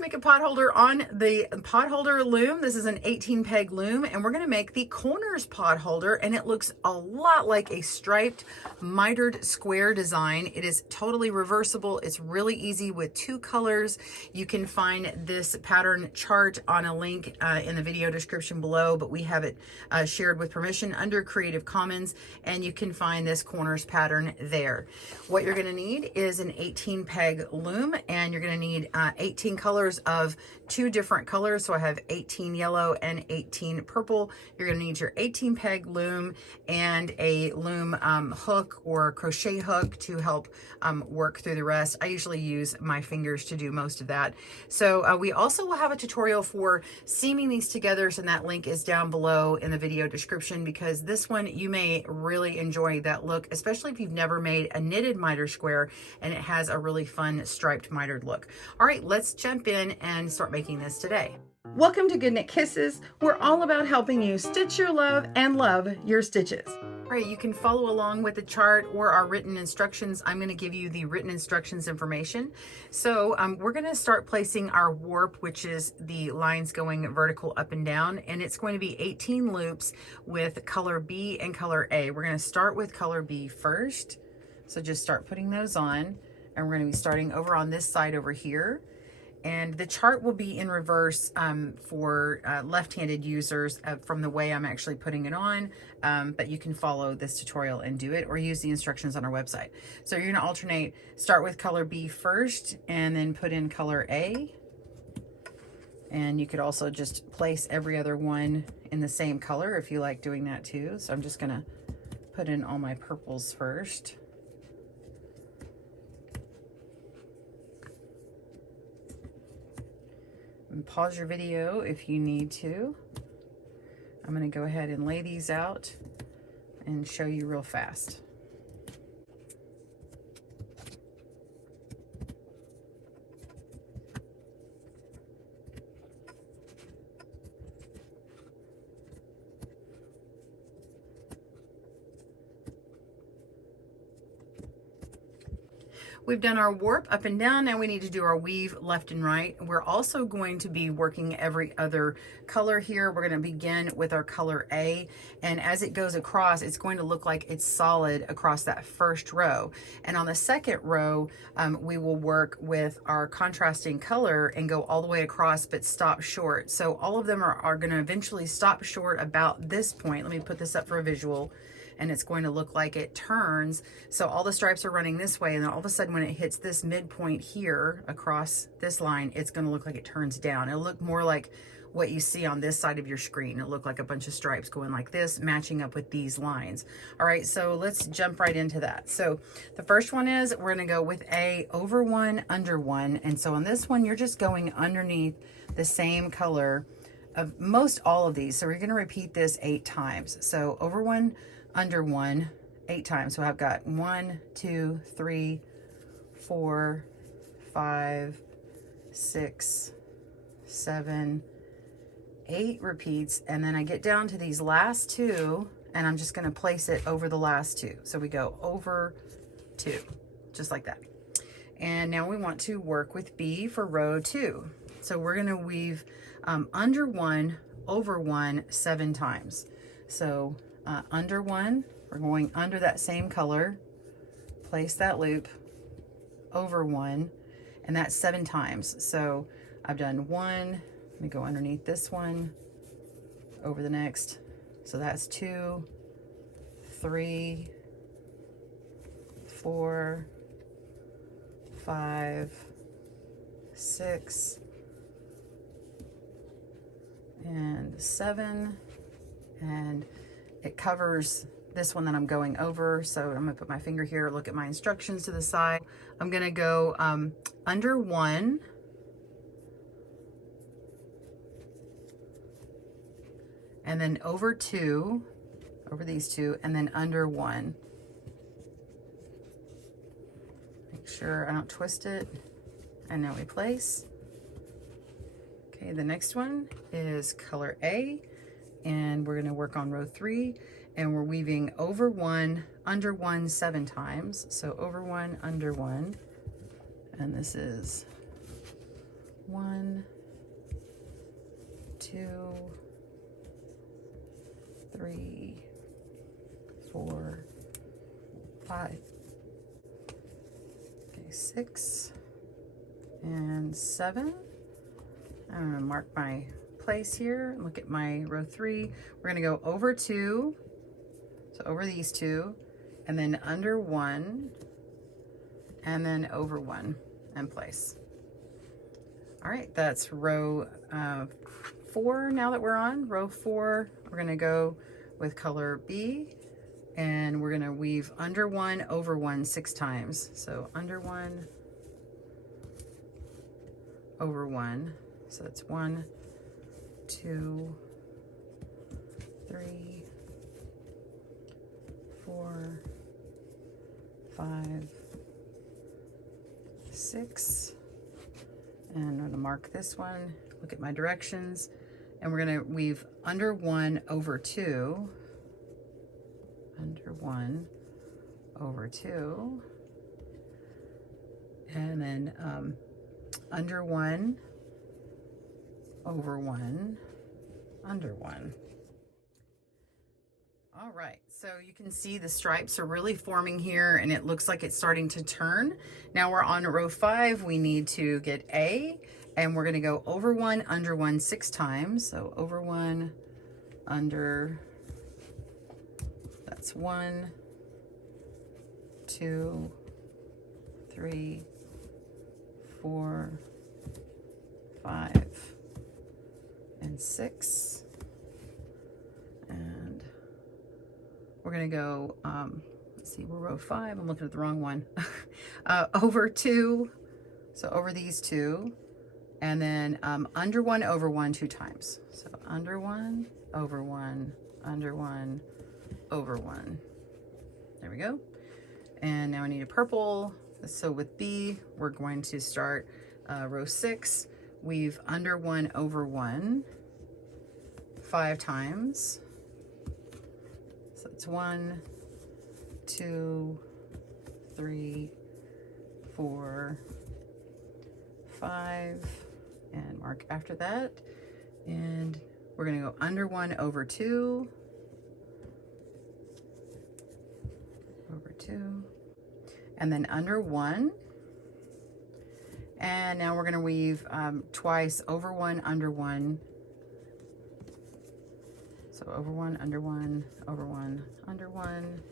make a potholder on the potholder loom. This is an 18 peg loom, and we're going to make the corners potholder, and it looks a lot like a striped mitered square design. It is totally reversible. It's really easy with 2 colors. You can find this pattern chart on a link in the video description below, but we have it shared with permission under Creative Commons, and you can find this corners pattern there. What you're going to need is an 18 peg loom, and you're going to need 18 colors of 2 different colors. So I have 18 yellow and 18 purple. You're going to need your 18 peg loom and a loom hook or crochet hook to help work through the rest. I usually use my fingers to do most of that. So we also will have a tutorial for seaming these together, and that link is down below in the video description, because this one you may really enjoy that look, especially if you've never made a knitted miter square, and it has a really fun striped mitered look. All right, let's jump in and start making this today. Welcome to GoodKnit Kisses. We're all about helping you stitch your love and love your stitches. All right, you can follow along with the chart or our written instructions. I'm going to give you the written instructions information. So we're going to start placing our warp, which is the lines going vertical up and down, and it's going to be 18 loops with color B and color A. We're going to start with color B first. So just start putting those on, and we're going to be starting over on this side over here. And the chart will be in reverse for left-handed users from the way I'm actually putting it on, but you can follow this tutorial and do it, or use the instructions on our website. So you're gonna alternate, start with color B first, and then put in color A. And you could also just place every other one in the same color if you like doing that too. So I'm just gonna put in all my purples first. And pause your video if you need to. I'm going to go ahead and lay these out and show you real fast. We've done our warp up and down. Now we need to do our weave left and right. We're also going to be working every other color here. We're going to begin with our color A, and as it goes across, it's going to look like it's solid across that first row. And on the second row, we will work with our contrasting color and go all the way across, but stop short. So all of them are going to eventually stop short about this point. Let me put this up for a visual. And it's going to look like it turns. So all the stripes are running this way, and then all of a sudden when it hits this midpoint here across this line, it's going to look like it turns down. It'll look more like what you see on this side of your screen. It'll look like a bunch of stripes going like this, matching up with these lines. All right, so let's jump right into that. So the first one is we're going to go with A over 1, under 1. And so on this one, you're just going underneath the same color of most all of these. So we're going to repeat this 8 times. So over 1, under 1, 8 times. So I've got 1, 2, 3, 4, 5, 6, 7, 8 repeats, and then I get down to these last 2, and I'm just going to place it over the last 2. So we go over 2, just like that. And now we want to work with B for row 2. So we're going to weave under 1, over 1, 7 times. So under 1, we're going under that same color, place that loop, over 1, and that's 7 times. So I've done 1, let me go underneath this one, over the next, so that's 2, 3, 4, 5, 6, and 7, and it covers this one that I'm going over. So I'm gonna put my finger here, look at my instructions to the side. I'm gonna go under 1, and then over 2, over these 2, and then under 1. Make sure I don't twist it, and now we place. Okay, the next one is color A, and we're going to work on row 3, and we're weaving over 1, under 1, 7 times. So over 1, under 1, and this is 1, 2, 3, 4, 5. Okay, 6 and 7. I'm going to mark my place here. Look at my row 3. We're going to go over 2, so over these 2, and then under 1, and then over 1 and place. All right, that's row 4 now that we're on. Row 4, we're going to go with color B, and we're going to weave under 1, over 1 6 times. So under 1, over 1. So that's 1, 2, 3, 4, 5, 6. And I'm going to mark this one. Look at my directions. And we're going to weave under 1, over 2. Under 1, over 2. And then under 1, over 1, under 1. All right, so you can see the stripes are really forming here, and it looks like it's starting to turn. Now we're on row 5. We need to get A, and we're going to go over 1, under 1 6 times. So over 1, under, that's 1, 2, 3, 4, 5, and 6. And we're going to go, let's see, we're row 5. I'm looking at the wrong one. Over 2, so over these 2, and then under 1, over 1 2 times. So under 1, over 1, under 1, over 1. There we go. And now I need a purple. So with B, we're going to start row 6, weave under 1, over 1 5 times. So it's 1, 2, 3, 4, 5, and mark after that. And we're going to go under 1, over 2, over 2, and then under 1. And now we're going to weave twice, over 1, under 1. So over 1, under 1, over 1, under 1.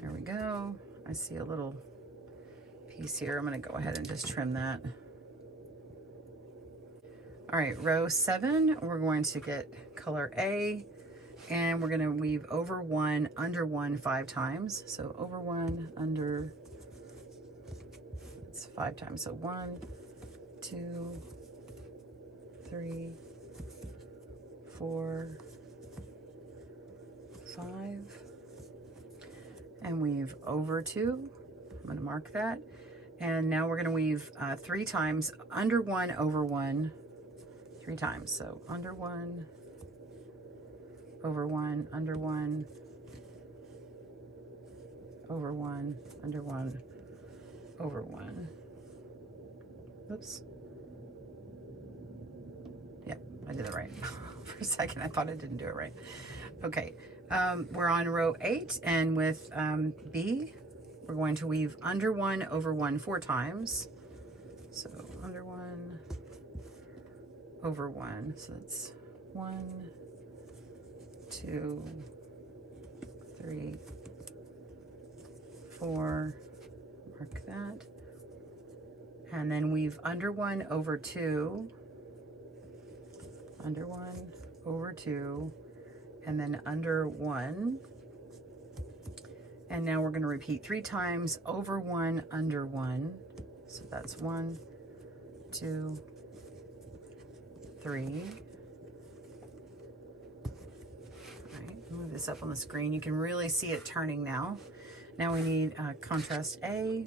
There we go. I see a little piece here. I'm going to go ahead and just trim that. All right, row 7, we're going to get color A, and we're going to weave over 1, under 1 5 times. So over 1, under, it's 5 times. So 1, 2, 3, 4, 5, and weave over 2. I'm going to mark that. And now we're going to weave 3 times, under 1, over 1, 3 times. So under 1, over 1, under 1, over 1, under 1, over 1. Oops. Yep, I did it right. For a second, I thought I didn't do it right. Okay, we're on row 8, and with B, we're going to weave under 1, over 1 4 times. So under 1, over 1. So it's 1, 2, 3, 4. Mark that. And then weave under 1, over 2. Under 1, over 2, and then under 1. And now we're going to repeat 3 times, over 1, under 1. So that's 1, 2, 3. All right, move this up on the screen. You can really see it turning now. Now we need contrast A.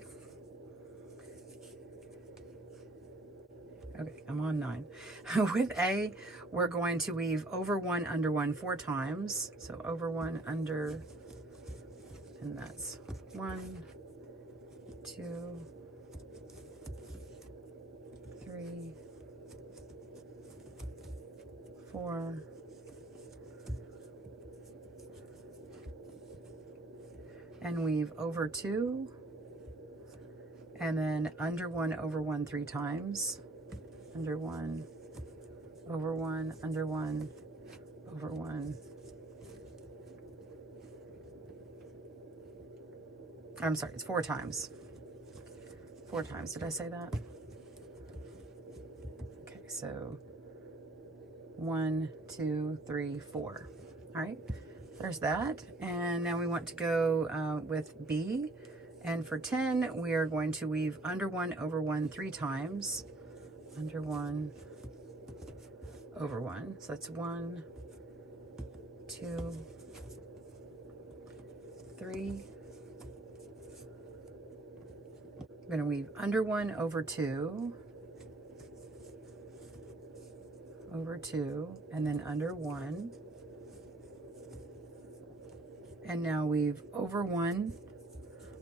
Okay, I'm on 9. With A, we're going to weave over 1, under 1 4 times. So over 1, under, and that's 1, 2, 3, 3, 4, and weave over 2, and then under 1 over 1 3 times, under 1 over 1, under 1 over 1. I'm sorry, it's 4 times. 4 times, did I say that? Okay, so 1, 2, 3, 4. All right, there's that. And now we want to go with B. And for 10, we are going to weave under 1 over 1 3 times, under 1 over 1. So that's 1, 2, 3. We're going to weave under 1 over 2, over 2, and then under 1. And now weave over 1,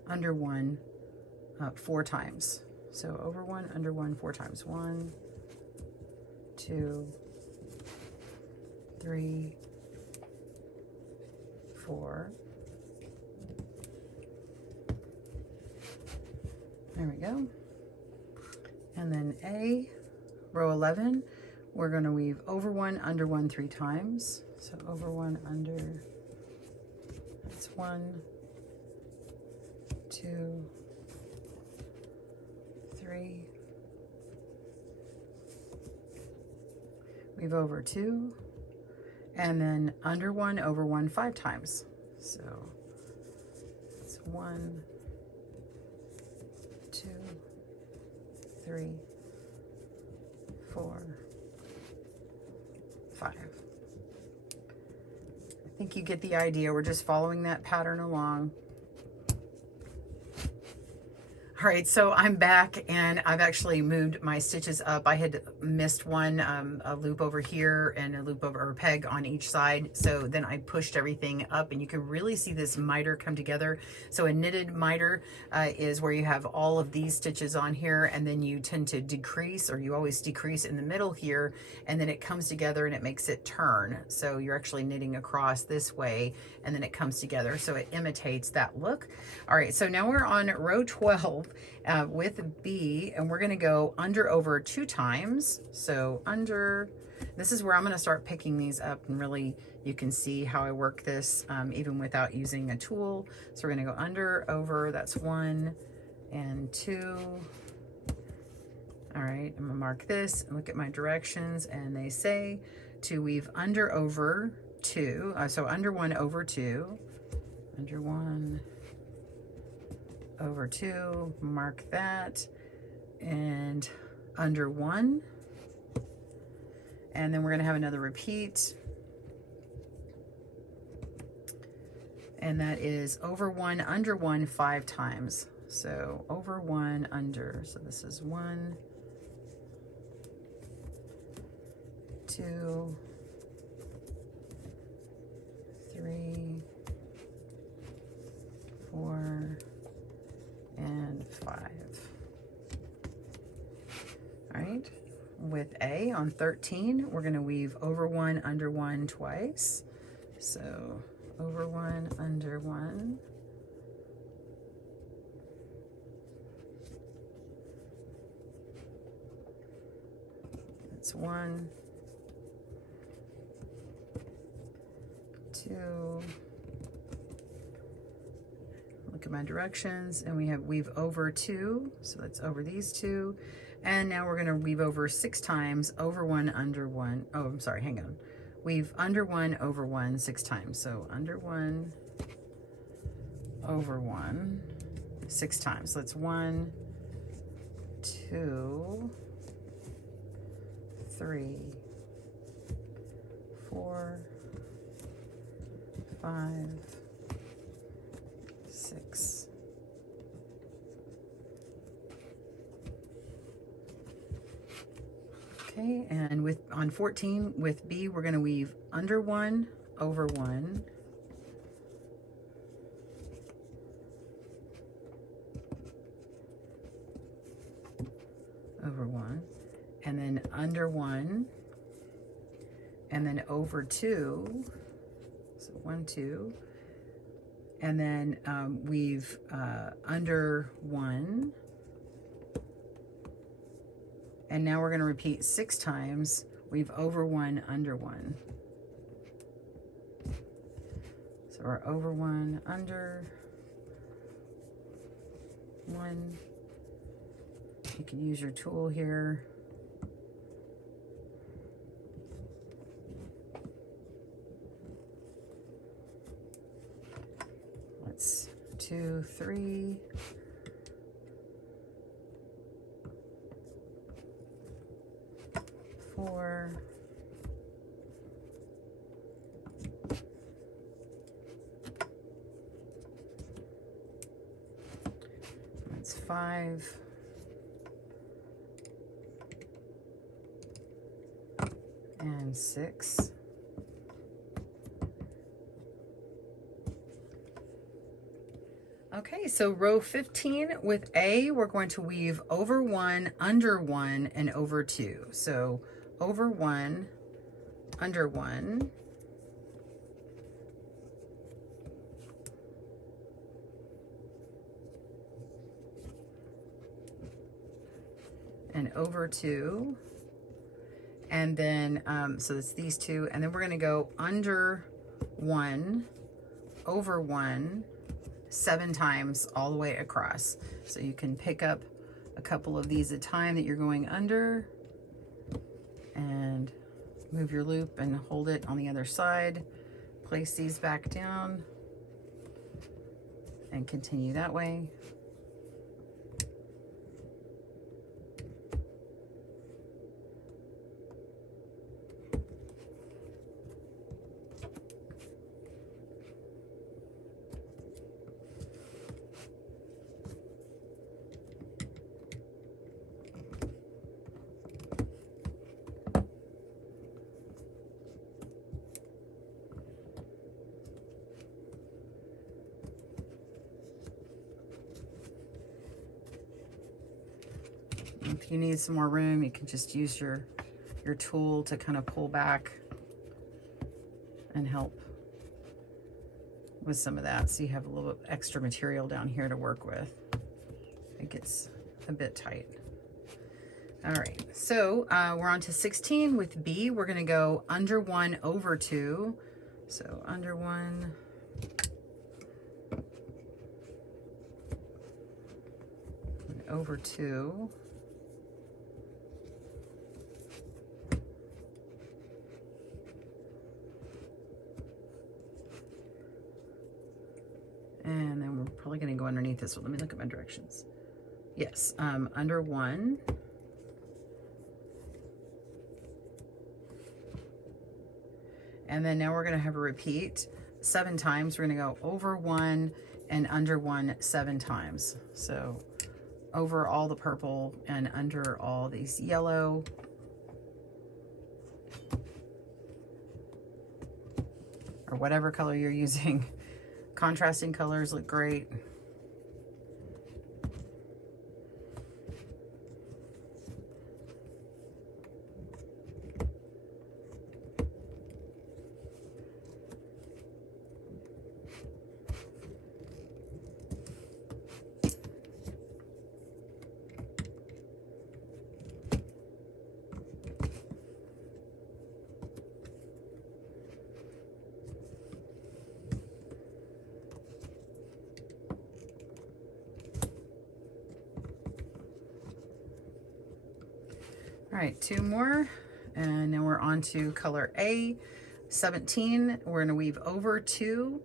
under 1, 4 times. So over 1, under 1, 4 times. 1, 2, 3, 4. There we go. And then A, row 11, we're going to weave over 1, under 1 3 times. So over 1, under, that's 1, 2, 3. Weave over 2, and then under 1 over 1 5 times. So it's 1, 2, 3, 4, 5. I think you get the idea. We're just following that pattern along. All right, so I'm back and I've actually moved my stitches up. I had missed one, a loop over here and a loop over, or a peg on each side. So then I pushed everything up and you can really see this miter come together. So a knitted miter is where you have all of these stitches on here and then you tend to decrease, or you always decrease in the middle here, and then it comes together and it makes it turn. So you're actually knitting across this way and then it comes together. So it imitates that look. All right, so now we're on row 12. With B, and we're going to go under over 2 times. So under, this is where I'm going to start picking these up, and really you can see how I work this even without using a tool. So we're going to go under, over, that's 1 and 2. All right, I'm going to mark this and look at my directions, and they say to weave under over 2, so under 1 over 2, under 1 over 2, mark that, and under 1, and then we're going to have another repeat, and that is over 1, under 1 5 times. So over 1, under, so this is 1, 2, 3, 4, and 5. All right, with A on 13, we're going to weave over 1, under 1 twice. So over 1, under 1. That's 1, 2. Look at my directions, and we have weave over 2, so that's over these 2, and now we're going to weave over 6 times, over 1, under 1. Oh, I'm sorry, hang on. Weave under 1, over 1 6 times. So under 1, over 1 6 times. So that's 1, 2, 3, 4, 5, 6. Okay, and with on 14 with B, we're going to weave under 1, over 1, over 1, and then under 1, and then over 2, so 1, 2, and then weave under 1, and now we're going to repeat 6 times, weave over 1, under 1. So we're over 1, under 1. You can use your tool here. That's 2, 3. Four. That's 5. And 6. Okay, so row 15 with A, we're going to weave over 1, under 1, and over 2. So over 1, under 1, and over 2, and then so it's these 2, and then we're going to go under 1, over 1, 7 times all the way across. So you can pick up a couple of these at a time that you're going under, and move your loop and hold it on the other side. Place these back down and continue that way. If you need some more room, you can just use your tool to kind of pull back and help with some of that. So you have a little bit extra material down here to work with. It gets a bit tight. All right, so we're on to 16 with B. We're gonna go under 1, over 2. So under 1, and over 2. And then we're probably going to go underneath this one. Let me look at my directions. Yes, under 1. And then now we're going to have a repeat 7 times. We're going to go over 1 and under 1 7 times. So over all the purple and under all these yellow. Or whatever color you're using. Contrasting colors look great. All right, 2 more, and then we're on to color A, 17. We're gonna weave over 2.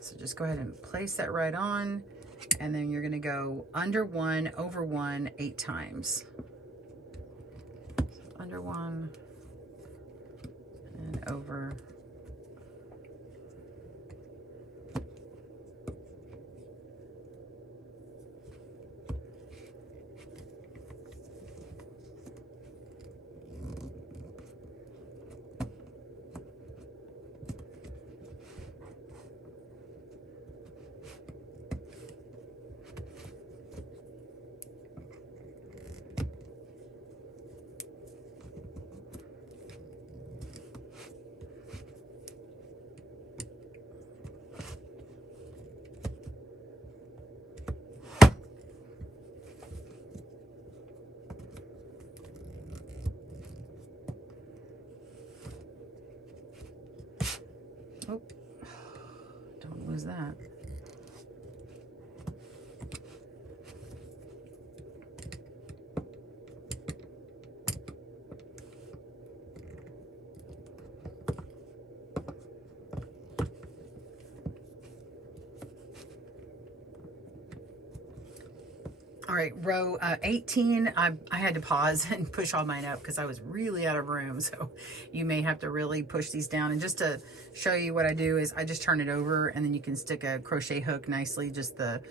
So just go ahead and place that right on, and then you're gonna go under 1, over 1, 8 times. So under 1 and over. Oh, don't lose that. All right, row 18, I had to pause and push all mine up because I was really out of room. So you may have to really push these down. And just to show you what I do is I just turn it over, and then you can stick a crochet hook nicely, just the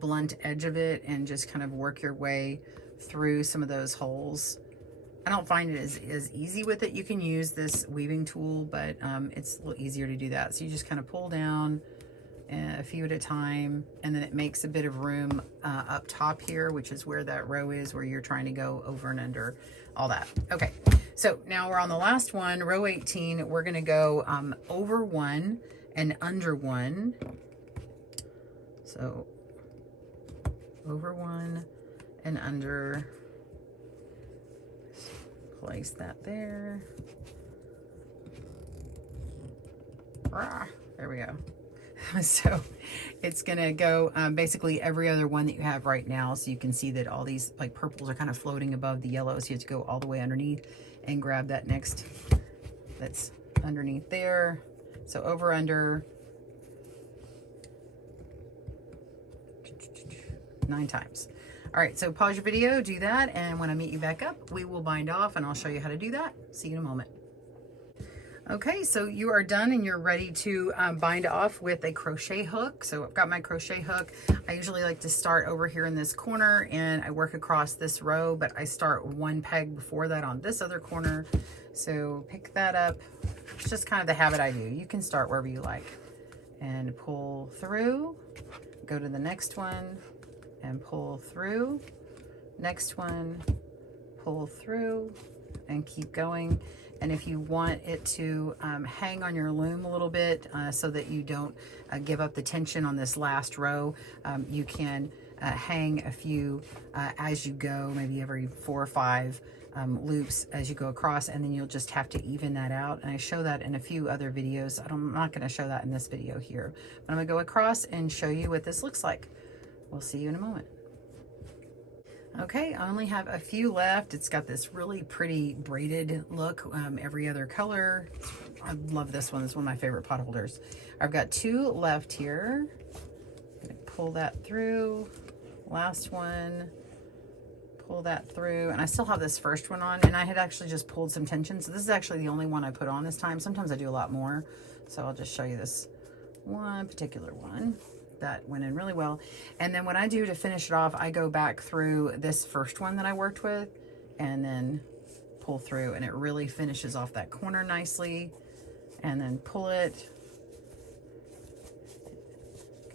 blunt edge of it, and just kind of work your way through some of those holes. I don't find it as easy with it. You can use this weaving tool, but it's a little easier to do that. So you just kind of pull down a few at a time, and then it makes a bit of room up top here, which is where that row is, where you're trying to go over and under all that. Okay, so now we're on the last one, row 18. We're gonna go over one and under one. So over one and under, place that there. There we go. So it's gonna go basically every other one that you have right now. So you can see that all these like purples are kind of floating above the yellows. You have to go all the way underneath and grab that next that's underneath there. So over, under, 9 times. All right, so pause your video, do that, and when I meet you back up, we will bind off and I'll show you how to do that. See you in a moment. Okay, so you are done and you're ready to bind off with a crochet hook. So I've got my crochet hook. I usually like to start over here in this corner and I work across this row, but I start 1 peg before that on this other corner. So pick that up. It's just kind of the habit I do. You can start wherever you like and pull through, go to the next one and pull through, next one, pull through, and keep going. And if you want it to hang on your loom a little bit so that you don't give up the tension on this last row, you can hang a few as you go, maybe every 4 or 5 loops as you go across, and then you'll just have to even that out. And I show that in a few other videos. I'm not going to show that in this video here, but I'm going to go across and show you what this looks like. We'll see you in a moment. Okay, I only have a few left. It's got this really pretty braided look, every other color. I love this one. It's one of my favorite pot holders. I've got 2 left here. I'm gonna pull that through. Last one, pull that through. And I still have this first one on, and I had actually just pulled some tension. So this is actually the only one I put on this time. Sometimes I do a lot more. So I'll just show you this one particular one. That went in really well. And then what I do to finish it off, I go back through this first one that I worked with and then pull through, and it really finishes off that corner nicely. And then pull it,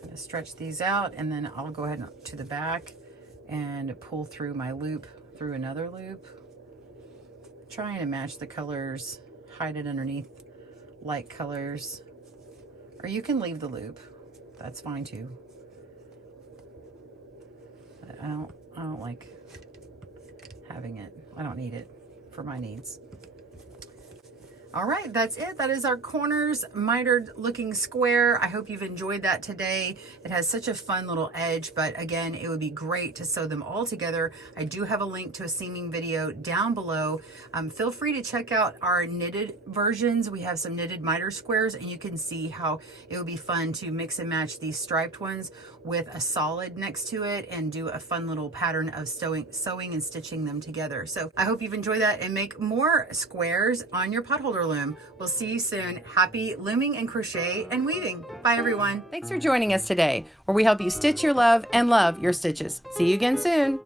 kind of stretch these out, and then I'll go ahead to the back and pull through my loop through another loop, trying to match the colors, hide it underneath light colors, or you can leave the loop. That's fine too. But I don't like having it. I don't need it for my needs. All right, that's it. That is our corners mitered looking square. I hope you've enjoyed that today. It has such a fun little edge, but again, it would be great to sew them all together. I do have a link to a seaming video down below. Feel free to check out our knitted versions. We have some knitted miter squares, and you can see how it would be fun to mix and match these striped ones with a solid next to it and do a fun little pattern of sewing and stitching them together. So I hope you've enjoyed that, and make more squares on your potholder loom. We'll see you soon. Happy looming and crochet and weaving. Bye everyone. Thanks for joining us today, where we help you stitch your love and love your stitches. See you again soon.